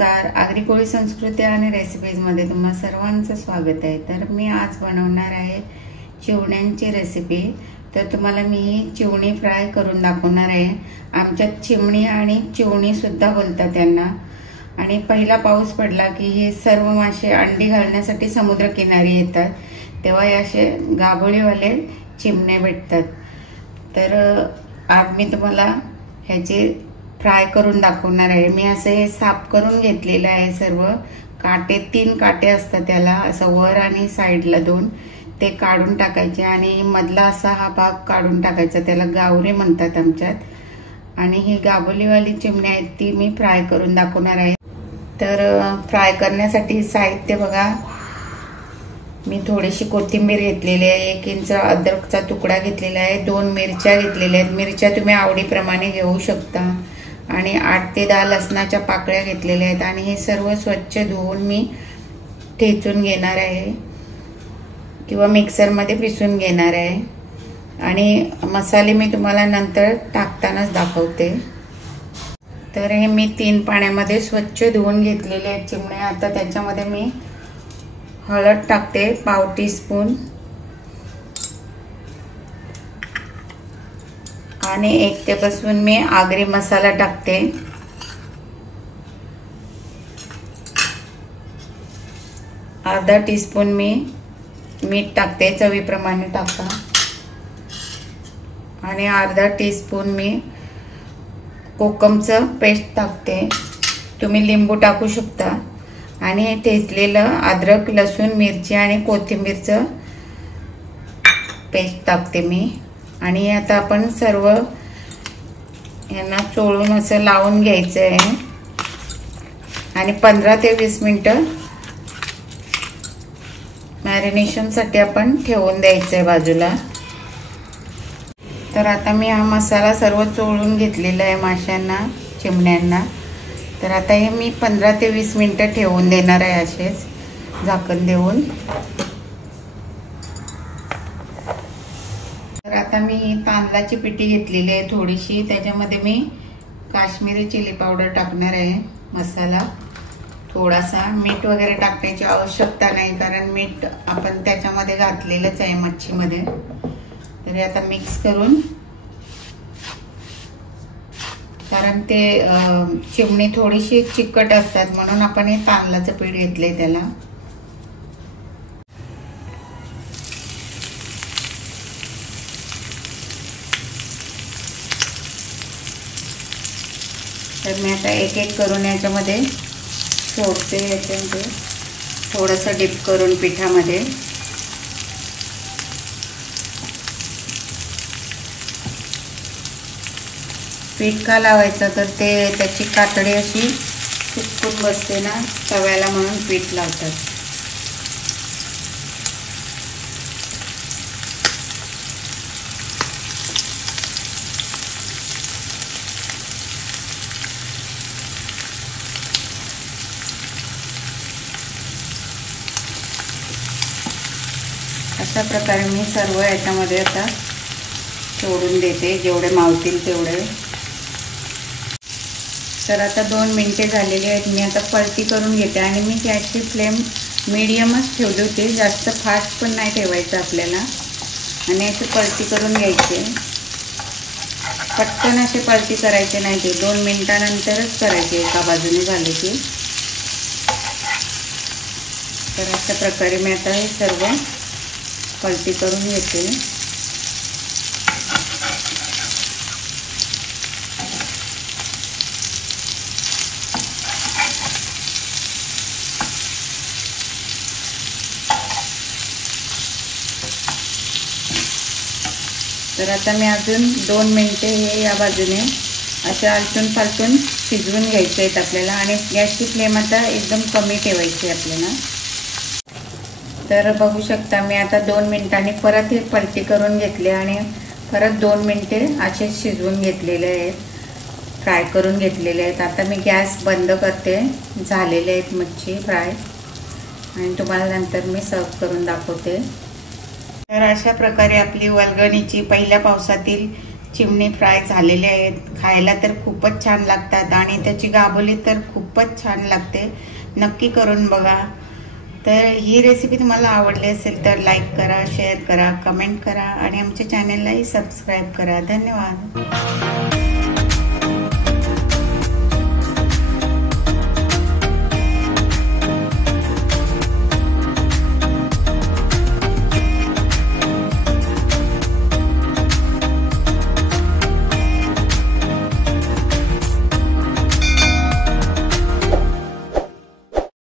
नमस्कार, आगरी कोळी संस्कृती आणि रेसिपीजमध्ये तुम्हा सर्वांचं स्वागत आहे। तर मी आज बनवणार आहे चिवण्यांची रेसिपी। तर तुम्हाला मी चिवणी फ्राय करून दाखवणार आहे। आमच्यात चिमणी आणि चिवणी सुद्धा बोलतात त्यांना। आणि पहिला पाऊस पडला की हे सर्व मासे अंडी घालण्यासाठी समुद्रकिनारी येतात, तेव्हा हे असे गाभोळीवाले चिमणे भेटतात। तर आज मी तुम्हाला ह्याची फ्राय करून दाखवणार आहे। मी असे हे साफ करून घेतलेले आहे। सर्व काटे 3 काटे असतात त्याला, असं वर आणि साइडला 2 ते काढून टाकायचे आणि मधला असा हा भाग काढून टाकायचा, त्याला गावरे म्हणतात आमच्यात। आणि ही गाभोलीवाली चिमणी आहेत ती मी फ्राय करून दाखवणार आहे। तर फ्राय करण्यासाठी साहित्य बघा, मी थोडीशी कोथिंबीर घेतलेली आहे, 1 इंच अद्रकचा तुकडा घेतलेला आहे, 2 मिरच्या घेतलेल्या आहेत। मिरच्या तुम्ही आवडीप्रमाणे घेऊ शकता। आणि 8 ते 10 लसणाच्या पाकळ्या घेतलेल्या आहेत। आणि हे सर्व स्वच्छ धुवून मी ठेचून घेणार आहे किंवा मिक्सरमध्ये पिसून घेणार आहे। आणि मसाले मी तुम्हाला नंतर टाकतानाच दाखवते। तर हे मी 3 पाण्यामध्ये स्वच्छ धुवून घेतलेले आहेत चिमण्या। आता त्याच्यामध्ये मी हळद टाकते, पाव टीस्पून, आणि 1 टेबलस्पून मी आगरी मसाला टाकते। अर्धा टीस्पून मी मीठ टाकते, चवीप्रमाणे टाका। आणि अर्धा टीस्पून मी कोकमचं पेस्ट टाकते, तुम्ही लिंबू टाकू शकता। आणि हे ठेचलेलं अद्रक, लसूण, मिरची आणि कोथिंबीरचं पेस्ट टाकते मी। आणि आता आपण सर्व यांना चोळून असं लावून घ्यायचं आहे आणि 15 ते 20 मिनिटं मॅरिनेशनसाठी आपण ठेवून द्यायचं आहे बाजूला। तर आता मी हा मसाला सर्व चोळून घेतलेला आहे माशांना, चिमण्यांना। तर आता हे मी 15 ते 20 मिनिटं ठेवून देणार आहे असेच झाकण देऊन। तर आता मी तांदळाची पिठी घेतलेली आहे थोडीशी, त्याच्यामध्ये मी काश्मीरी चिली पावडर टाकणार आहे, मसाला थोडासा। मीठ वगैरे टाकण्याची आवश्यकता नाही, कारण मीठ आपण त्याच्यामध्ये घातलेलंच आहे मच्छीमध्ये। तर हे आता मिक्स करून, कारण ते चिमणी थोडीशी चिकट असतात म्हणून आपण हे तांदळाचं पीठ घेतलंय त्याला। तर मी आता एक एक करून याच्यामध्ये सोडते, याच्यामध्ये थोडंसं डिप करून पिठामध्ये। पीठ का लावायचं, तर ते त्याची कातडी अशी चिपकून बसते ना तव्याला, म्हणून पीठ लावतात। अशा प्रकारे मी सर्व याच्यामध्ये आता सोडून देते, जेवढे मावतील तेवढे। तर आता 2 मिनिटे झालेली आहेत, मी आता पलटी करून घेते। आणि मी गॅसची फ्लेम मीडियमच ठेवली होती, जास्त फास्ट पण नाही ठेवायचं आपल्याला। आणि अशी पलटी करून घ्यायचे, पटकन असे पलटी करायचे नाही, ते 2 मिनिटानंतरच करायचे एका बाजूने झाले की। तर अशा प्रकारे मी आता हे सर्व पलटी करून घेते। तर आता मी अजून 2 मिनिटे हे या बाजूने असे आलटून पालटून शिजवून घ्यायचे आहेत आपल्याला। आणि गॅसची फ्लेम आता एकदम कमी ठेवायची आपल्याला। तर बघू शकता मी आता 2 मिनिटांनी परत हे पलटी करून घेतले आणि परत 2 मिनिटे असेच शिजवून घेतलेले आहेत, फ्राय करून घेतलेले आहेत। आता मी गॅस बंद करते, झालेले आहेत मच्छी फ्राय, आणि तुम्हाला नंतर मी सर्व करून दाखवते। तर अशा प्रकारे आपली वल्गणीची पहिल्या पावसातील चिमणी फ्राय झालेले आहेत. खायला तर खूपच छान लागतात आणि त्याची गाबोली तर खूपच छान लागते. नक्की करून बघा. तर ही रेसिपी तुम्हाला आवडली असेल तर लाईक करा, शेअर करा, कमेंट करा आणि आमच्या चॅनललाही सबस्क्राईब करा. धन्यवाद.